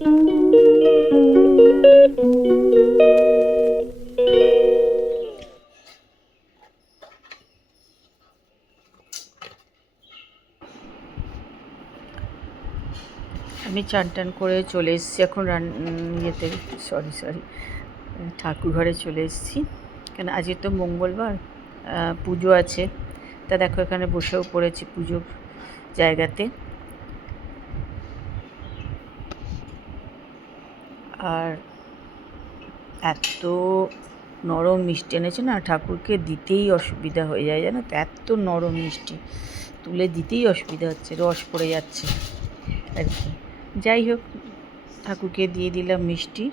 আমি চান টান করে চলে এসেছি এখন ইয়েতে সরি ঠাকুর ঘরে চলে এসেছি। কেন আজকে তো মঙ্গলবার, পুজো আছে। তা দেখো এখানে বসেও পড়েছি পুজোর জায়গাতে। আর এত নরম মিষ্টি এনেছে না, ঠাকুরকে দিতেই অসুবিধা হয়ে যায় জানো তো, এত নরম মিষ্টি তুলে দিতেই অসুবিধা হচ্ছে, রস পড়ে যাচ্ছে আর কি। যাই হোক, ঠাকুরকে দিয়ে দিলাম মিষ্টি।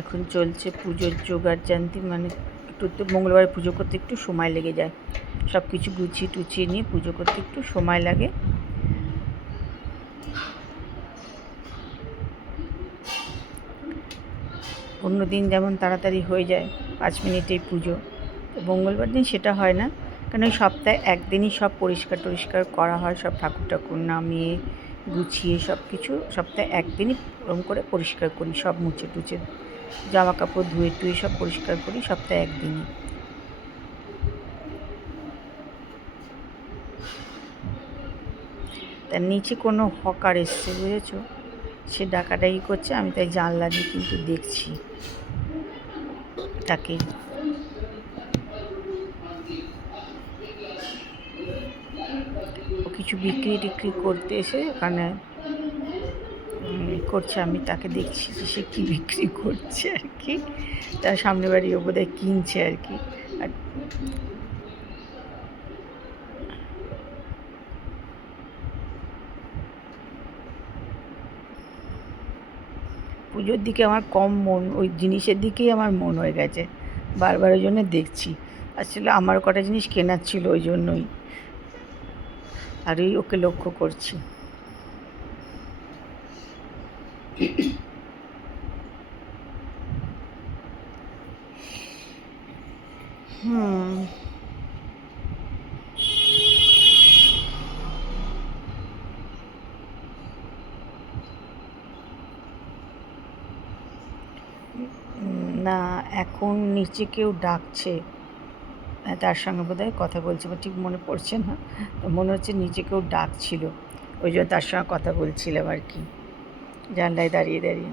এখন চলছে পুজোর জোগাড় জানতি, মানে একটু তো মঙ্গলবারে পুজো করতে একটু সময় লেগে যায়, সব কিছু গুছিয়ে টুছিয়ে নিয়ে পুজো করতে একটু সময় লাগে। অন্য দিন যেমন তাড়াতাড়ি হয়ে যায় 5 মিনিটেই পুজো, তো মঙ্গলবার দিন সেটা হয় না। কারণ ওই সপ্তাহে একদিনই সব পরিষ্কার টরিষ্কার করা হয়, সব ঠাকুর ঠাকুর নামিয়ে গুছিয়ে সব কিছু সপ্তাহে একদিনই ওরম করে পরিষ্কার করি, সব মুছে টুছে জামা কাপড় ধুয়ে টুয়ে সব পরিষ্কার করি সপ্তাহে একদিনই। তার নিচে কোনো হকার এসছে বুঝেছো, সে ডাকাডাকি করছে, আমি তাই জানলা দিয়ে কিন্তু দেখছি তাকে। ও কিছু বিক্রি টিক্রি করতে এসে ওখানে করছে, আমি তাকে দেখছি যে সে কী বিক্রি করছে আর কি। তার সামনে বাড়ি ও বোধহয় কিনছে আর কি। আর পুজোর দিকে আমার কম মন, ওই জিনিসের দিকেই আমার মন হয়ে গেছে, বারবার ওই জন্য দেখছি। আসলে আমার কটা জিনিস কেনার ছিল ওই জন্যই, আর ওই ওকে লক্ষ্য করছি। না, এখন নিচে কেউ ডাকছে, তার সঙ্গে বোধহয় কথা বলছে, বা ঠিক মনে পড়ছে না, তো মনে হচ্ছে নিচে কেউ ডাকছিল, ওই জন্য তার সঙ্গে কথা বলছিলাম আর কি, জানলায় দাঁড়িয়ে দাঁড়িয়ে।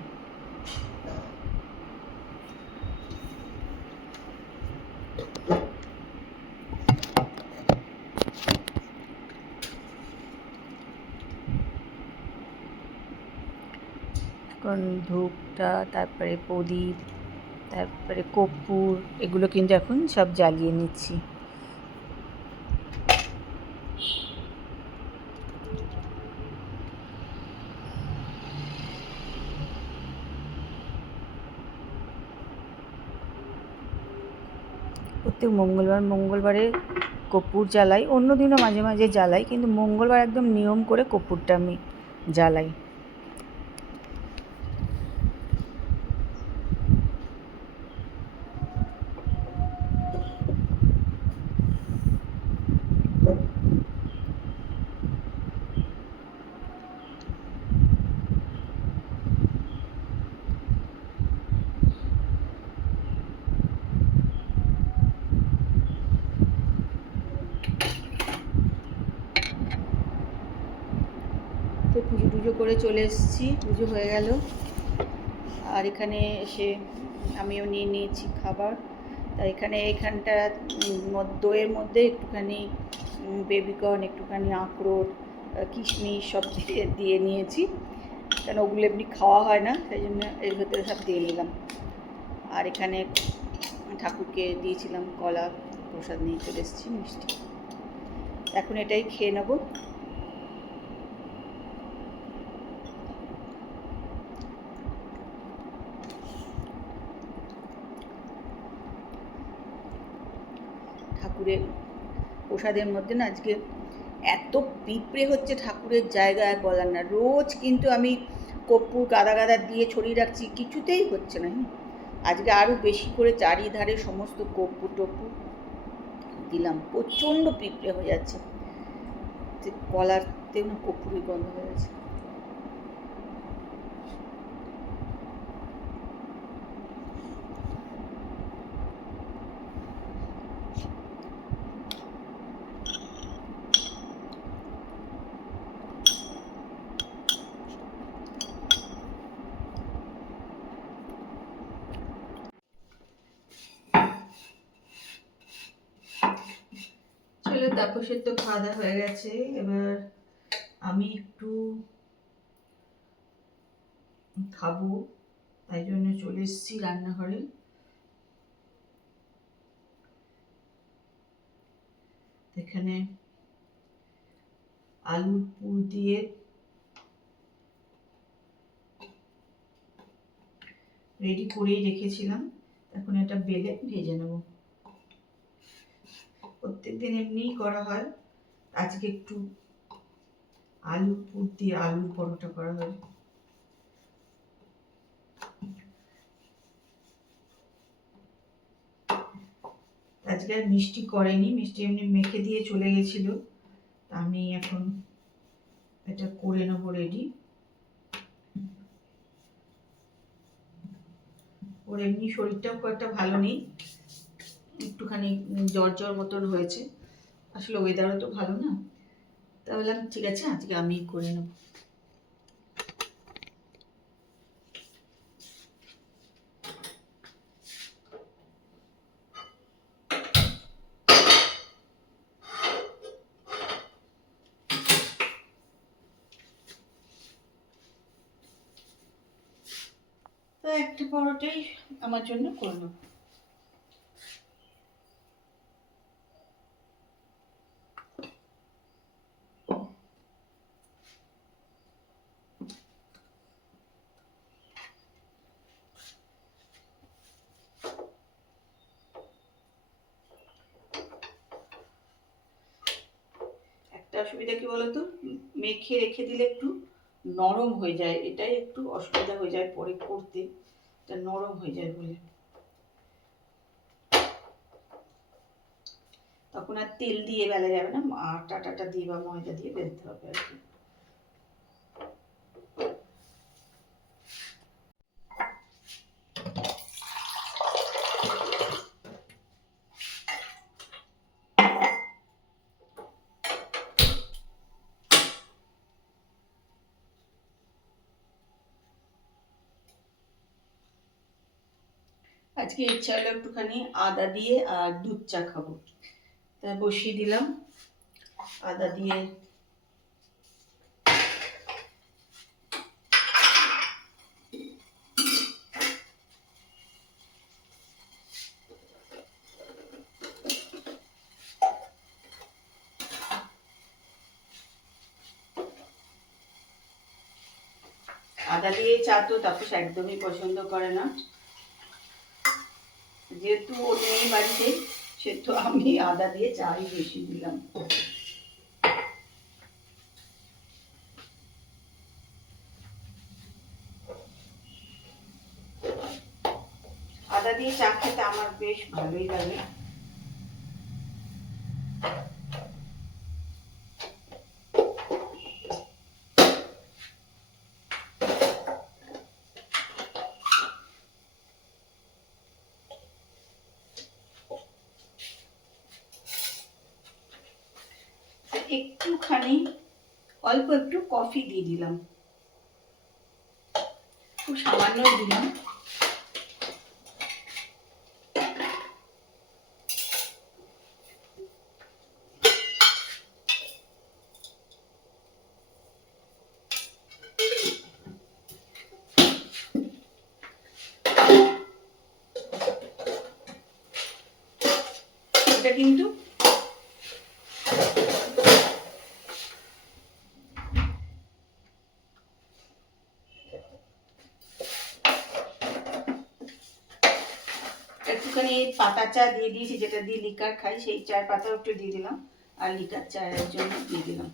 এখন ধূপটা, তারপরে প্রদীপ, তারপরে কর্পূর, এগুলো কিন্তু এখন সব জ্বালিয়ে নিচ্ছি। প্রত্যেক মঙ্গলবারে কর্পূর জ্বালাই, অন্য দিনও মাঝে মাঝে জ্বালাই, কিন্তু মঙ্গলবার একদম নিয়ম করে কর্পূরটা আমি জ্বালাই। তো পুজো টুজো করে চলে এসেছি, পুজো হয়ে গেল। আর এখানে এসে আমিও নিয়ে নিয়েছি খাবার। তাই এখানটা দইয়ের মধ্যে একটুখানি বেবিকর্ন, একটুখানি আখরোট, কিশমিশ সব দিয়ে নিয়েছি, কেন ওগুলো এমনি খাওয়া হয় না, তাই জন্য এর ভেতরে সব দিয়ে নিলাম। আর এখানে ঠাকুরকে দিয়েছিলাম কলা প্রসাদ, নিয়ে চলে এসেছি মিষ্টি। এখন এটাই খেয়ে নেবো। ঠাকুরের প্রসাদের মধ্যে না আজকে এত পিঁপড়ে হচ্ছে ঠাকুরের জায়গায় বলার না। রোজ কিন্তু আমি কর্পূর গাদা গাদা দিয়ে ছড়িয়ে রাখছি, কিছুতেই হচ্ছে না। আজকে আরও বেশি করে চারিধারে সমস্ত কর্পূর টর্পূর দিলাম, প্রচণ্ড পিঁপড়ে হয়ে যাচ্ছে। কলার দেখুন কপুরি গন্ধ হয়ে গেছে। চলো তাপসের তো খাওয়া দাওয়া হয়ে গেছে, এবার আমি একটু খাবো, তাই জন্য চলে এসেছি রান্নাঘরে। এখানে আলুর পুর দিয়ে রেডি করেই রেখেছিলাম, এখন এটা বেলে ভেজে নেব। প্রত্যেকদিন এমনিই করা হয়, আজকে একটু আলুর পুর দিয়ে আলুর পরোটা করা হয়। আজকে আর মিষ্টি করেনি, মিষ্টি এমনি মেখে দিয়ে চলে গেছিল, আমি এখন এটা করে নেবো রেডি। ওর এমনি শরীরটাও খুব একটা ভালো নেই, একটুখানি জ্বর জ্বর মতন হয়েছে, আসলে ওয়েদারও তো ভালো না, তা বললাম ঠিক আছে আজকে আমি করে নেব। তো একটা পরোটাই আমার জন্য করে নেব। একটা অসুবিধা কি বলতো, মেখে রেখে দিলে একটু নরম হয়ে যায়, এটাই একটু অসুবিধা হয়ে যায় পরে করতে, এটা নরম হয়ে যায় বলে, তখন আর তেল দিয়ে বেলা যাবে না, আটা টাটা দিয়ে বা ময়দা দিয়ে বেলতে হবে আর কি। আজকে ইচ্ছা হলো একটুখানি আদা দিয়ে আর দুধ চা খাবো, তাই বসিয়ে দিলাম আদা দিয়ে। আদা দিয়ে চা তো তাপস একদমই পছন্দ করে না, যেহেতু ও নেই বাড়িতে সেহেতু আমি আদা দিয়ে চাই বেশি দিলাম। আদা দিয়ে চা খেতে আমার বেশ ভালোই লাগে। একটুখানি অল্প একটু কফি দিয়ে দিলাম, খুব সামান্যই দিলাম। এটা কিন্তু একটুখানি পাতা চা দিয়ে দিয়েছি, যেটা দিয়ে লিকার খাই, সেই চায়ের পাতাও একটু দিয়ে দিলাম, আর লিকার চায়ের জন্য দিয়ে দিলাম।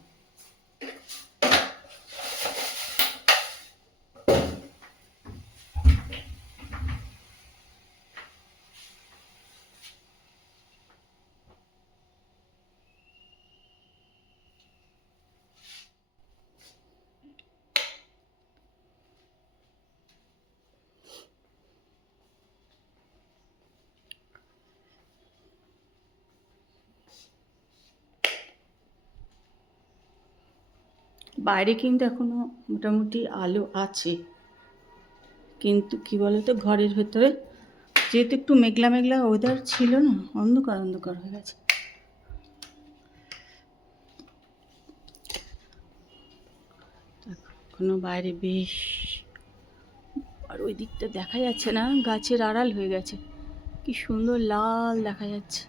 বাইরে কিন্তু এখনো মোটামুটি আলো আছে, কিন্তু কি বলতো ঘরের ভেতরে যেহেতু একটু মেঘলা মেঘলা ওয়েদার ছিল না, অন্ধকার অন্ধকার হয়ে গেছে। এখনো বাইরে বেশ, আর ওই দিকটা দেখা যাচ্ছে না, গাছের আড়াল হয়ে গেছে, কি সুন্দর লাল দেখা যাচ্ছে।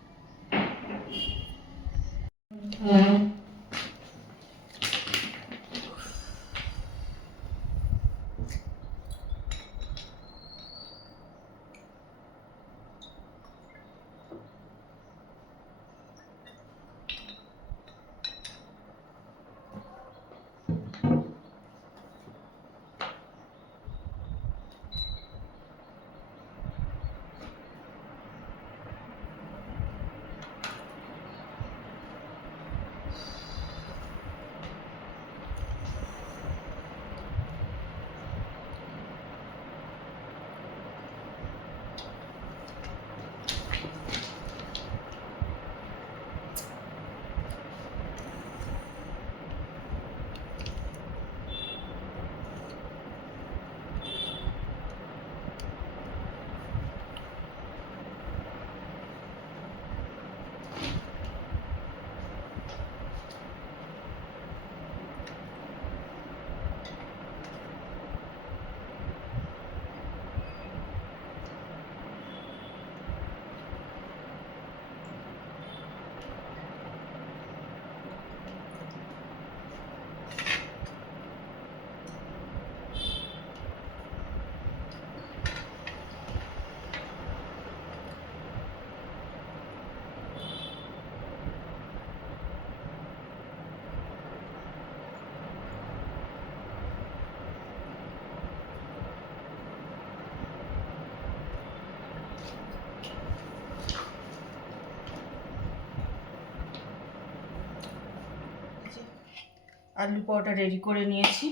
আলু পরোটা রেডি করে নিয়েছি,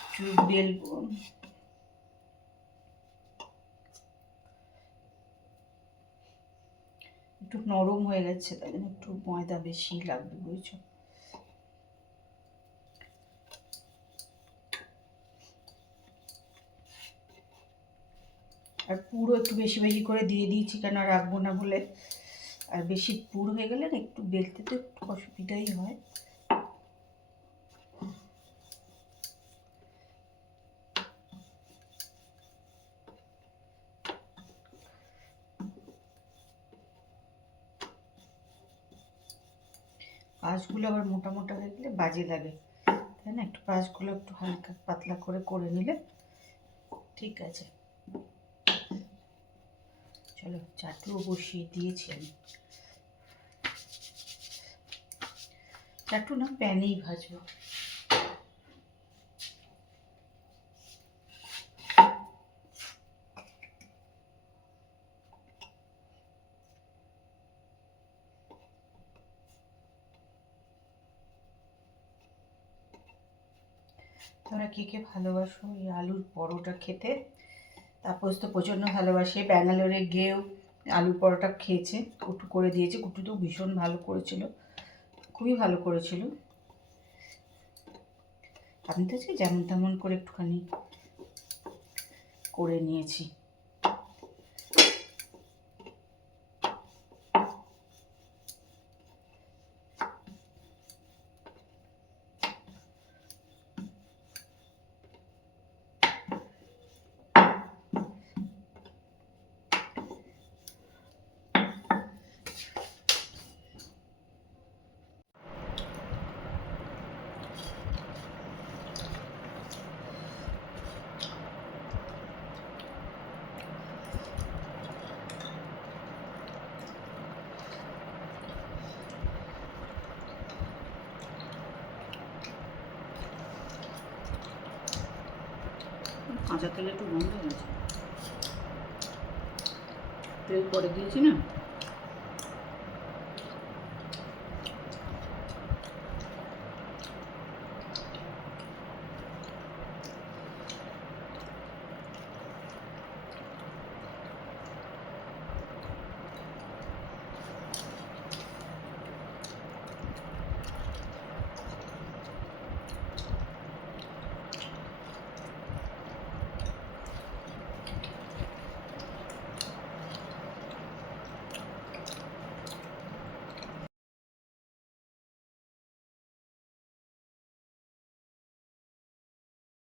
একটু বেলবো। একটু নরম হয়ে গেছে, তাই জন্য একটু ময়দা বেশি লাগবে, বুঝছো। আর পুরো একটু বেশি বেশি করে দিয়ে দিয়েছি, কেন রাখবো না বলে। আর বেশি পুরো হয়ে গেলে না একটু বেলতে তো একটু অসুবিধাই হয়। পাঁচগুলো আবার মোটা মোটা হয়ে গেলে বাজে লাগে, তাই না? একটু পাঁচগুলো একটু হালকা পাতলা করে নিলে ঠিক আছে। চলো, চাটুও বসিয়ে দিয়েছি আমি। চাটু না প্যানেই ভাজবো। তোমরা কে কে ভালোবাসো এই আলুর পরোটা খেতে? তাপস তো প্রচণ্ড ভালোবাসে, ব্যাঙ্গালোরে গিয়েও আলুর পরোটা খেয়েছে, কুটু করে দিয়েছে। কুটু তো ভীষণ ভালো করেছিল, খুবই ভালো করেছিল। আমি তো আজকে যেমন তেমন করে একটুখানি করে নিয়েছি। কাঁচা তেলে একটু গন্ধ হয়েছে, তেল পরে দিয়েছি না।